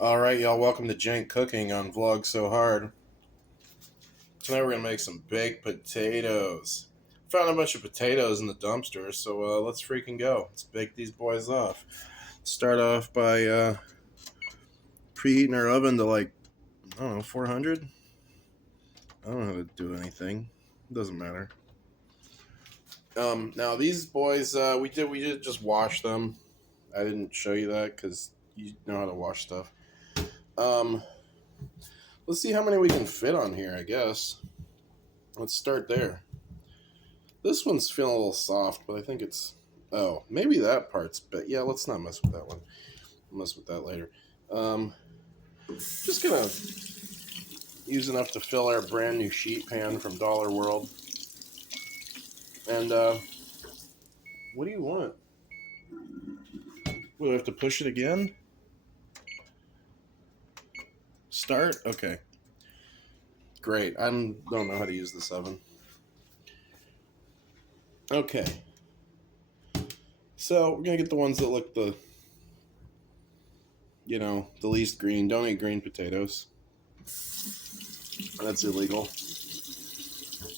Alright, y'all, welcome to Jank Cooking on Vlog So Hard. Tonight we're going to make some baked potatoes. Found a bunch of potatoes in the dumpster, so let's freaking go. Let's bake these boys off. Start off by preheating our oven to I don't know, 400? I don't know how to do anything. It doesn't matter. Now these boys, we did just wash them. I didn't show you that because you know how to wash stuff. Let's see how many we can fit on here, I guess. Let's start there. This one's feeling a little soft, but I think it's... Oh, maybe that part's... But yeah, let's not mess with that one. We'll mess with that later. Just gonna use enough to fill our brand new sheet pan from Dollar World. And, what do you want? Do I have to push it again? Start? Okay. Great. I don't know how to use this oven. Okay. So, we're going to get the ones that look the least green. Don't eat green potatoes. That's illegal.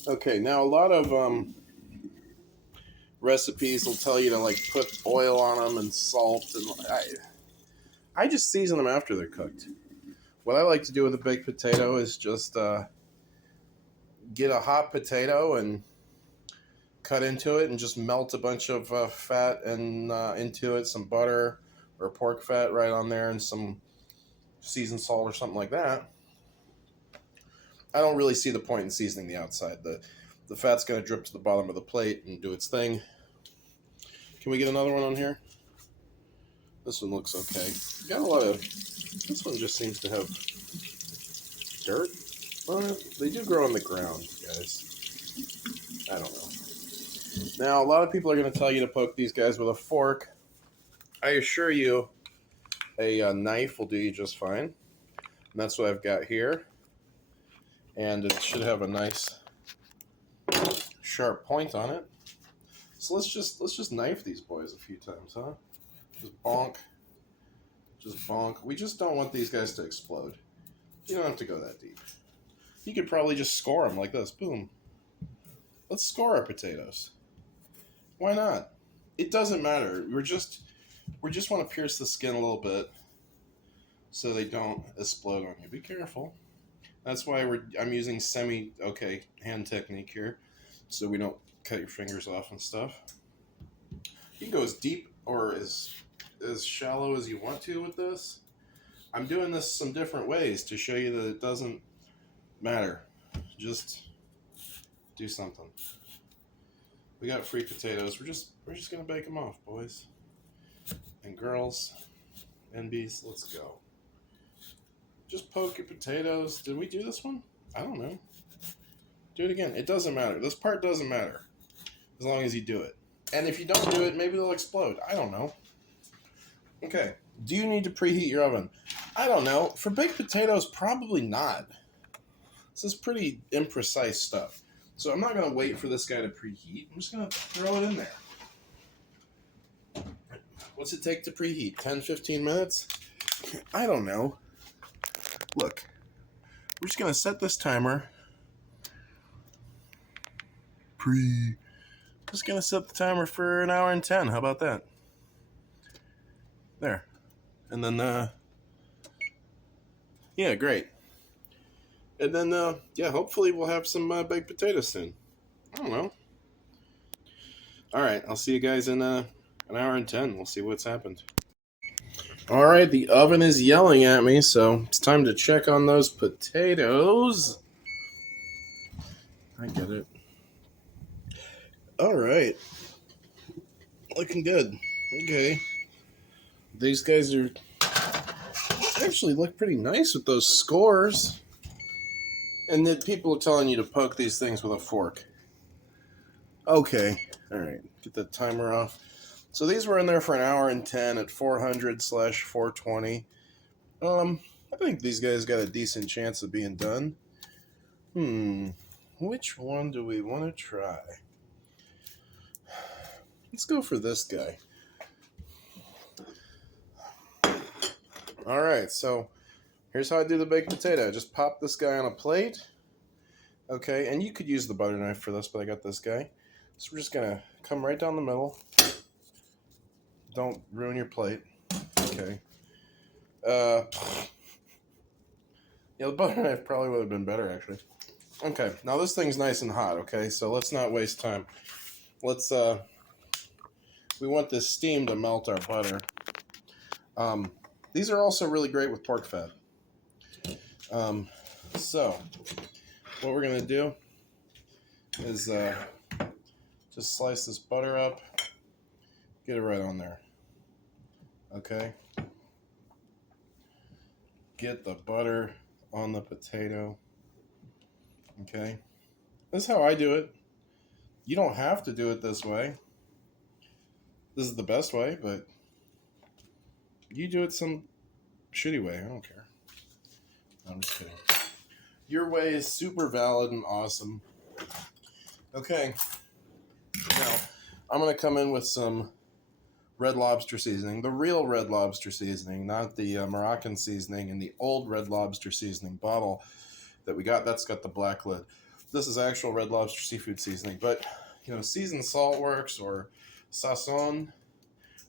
Okay, now a lot of recipes will tell you to put oil on them and salt, and I just season them after they're cooked. What I like to do with a baked potato is just get a hot potato and cut into it and just melt a bunch of fat and into it, some butter or pork fat right on there and some seasoned salt or something like that. I don't really see the point in seasoning the outside. The fat's going to drip to the bottom of the plate and do its thing. Can we get another one on here? This one looks okay. Got a lot of... This one just seems to have dirt on it. They do grow on the ground, guys. I don't know. Now, a lot of people are going to tell you to poke these guys with a fork. I assure you, a knife will do you just fine. And that's what I've got here. And it should have a nice sharp point on it. So let's just knife these boys a few times, huh? Just bonk. Just bonk. We just don't want these guys to explode. You don't have to go that deep. You could probably just score them like this. Boom. Let's score our potatoes. Why not? It doesn't matter. We just want to pierce the skin a little bit so they don't explode on you. Be careful. That's why I'm using hand technique here, so we don't cut your fingers off and stuff. You can go as deep or as shallow as you want to with this. I'm doing this some different ways to show you that it doesn't matter. Just do something. We got free potatoes. We're just gonna bake them off, boys and girls, NBs. Let's go. Just poke your potatoes. Did we do this one? I don't know. Do it again. It doesn't matter. This part doesn't matter as long as you do it. And if you don't do it, maybe they'll explode. I don't know. Okay. Do you need to preheat your oven? I don't know. For baked potatoes, probably not. This is pretty imprecise stuff. So I'm not going to wait for this guy to preheat. I'm just going to throw it in there. What's it take to preheat? 10, 15 minutes? I don't know. Look, we're just going to set this timer. Just going to set the timer for 1:10. How about that? There. And then, yeah, great. And then, yeah, hopefully we'll have some baked potatoes soon. I don't know. All right, I'll see you guys in 1:10. We'll see what's happened. All right, the oven is yelling at me, so it's time to check on those potatoes. I get it. All right. Looking good. Okay. These guys actually look pretty nice with those scores. And then people are telling you to poke these things with a fork. Okay. All right. Get the timer off. So these were in there for 1:10 at 400/420. I think these guys got a decent chance of being done. Which one do we want to try? Let's go for this guy. All right, so here's how I do the baked potato. Just pop this guy on a plate. Okay, and you could use the butter knife for this, but I got this guy. So we're just gonna come right down the middle. Don't ruin your plate. Okay. Yeah, the butter knife probably would have been better, actually. Okay, now this thing's nice and hot, okay? So let's not waste time. Let's, we want this steam to melt our butter. These are also really great with pork fat. So, what we're going to do is just slice this butter up. Get it right on there. Okay? Get the butter on the potato. Okay? This is how I do it. You don't have to do it this way. This is the best way, but you do it some shitty way. I don't care. I'm just kidding. Your way is super valid and awesome. Okay. Now, I'm going to come in with some Red Lobster seasoning. The real Red Lobster seasoning, not the Moroccan seasoning in the old Red Lobster seasoning bottle that we got. That's got the black lid. This is actual Red Lobster seafood seasoning. But, you know, seasoned salt works or sazon.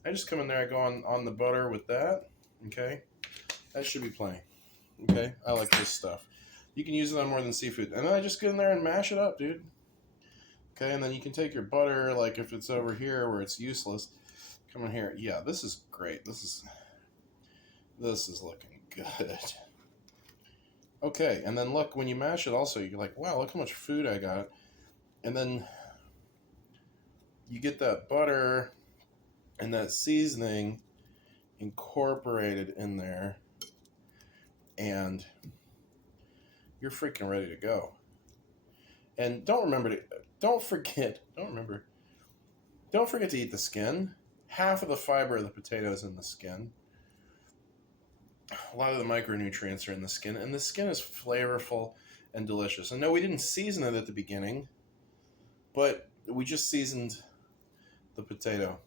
I just come in there, I go on the butter with that. Okay. That should be plenty. Okay. I like this stuff. You can use it on more than seafood. And then I just get in there and mash it up, dude. Okay. And then you can take your butter, like if it's over here where it's useless, come in here. Yeah, this is great. This is looking good. Okay. And then look, when you mash it also, you're like, wow, look how much food I got. And then you get that butter and that seasoning incorporated in there, and you're freaking ready to go. And don't forget to eat the skin. Half of the fiber of the potato is in the skin. A lot of the micronutrients are in the skin, and the skin is flavorful and delicious. And no, we didn't season it at the beginning, but we just seasoned the potato.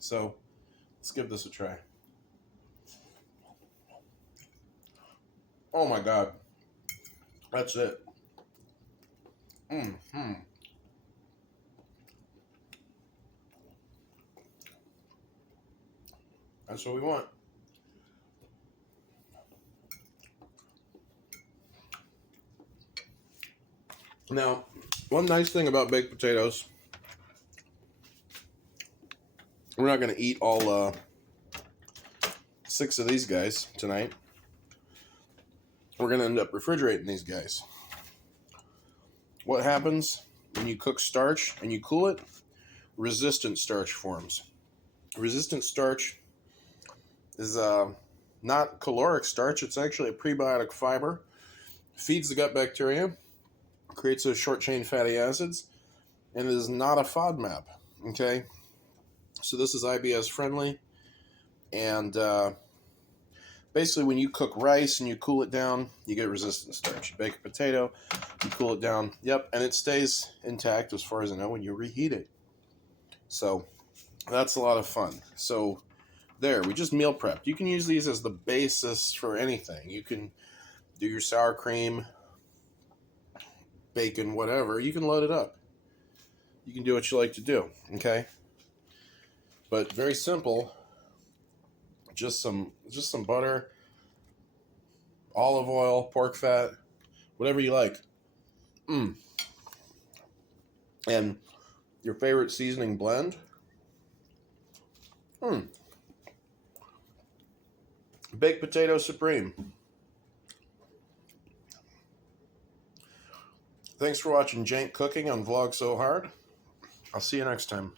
So let's give this a try. Oh my God. That's it. That's what we want. Now, one nice thing about baked potatoes, we're not going to eat all 6 of these guys tonight. We're going to end up refrigerating these guys. What happens when you cook starch and you cool it? Resistant starch forms. Resistant starch is not caloric starch. It's actually a prebiotic fiber. Feeds the gut bacteria, creates those short-chain fatty acids, and it is not a FODMAP. Okay? So this is IBS friendly, and basically when you cook rice and you cool it down, you get resistant starch. You bake a potato, you cool it down, yep, and it stays intact as far as I know when you reheat it. So that's a lot of fun. So there, we just meal prepped. You can use these as the basis for anything. You can do your sour cream, bacon, whatever. You can load it up. You can do what you like to do, okay? But very simple. Just some butter, olive oil, pork fat, whatever you like. And your favorite seasoning blend. Baked potato supreme. Thanks for watching Jank Cooking on Vlog So Hard. I'll see you next time.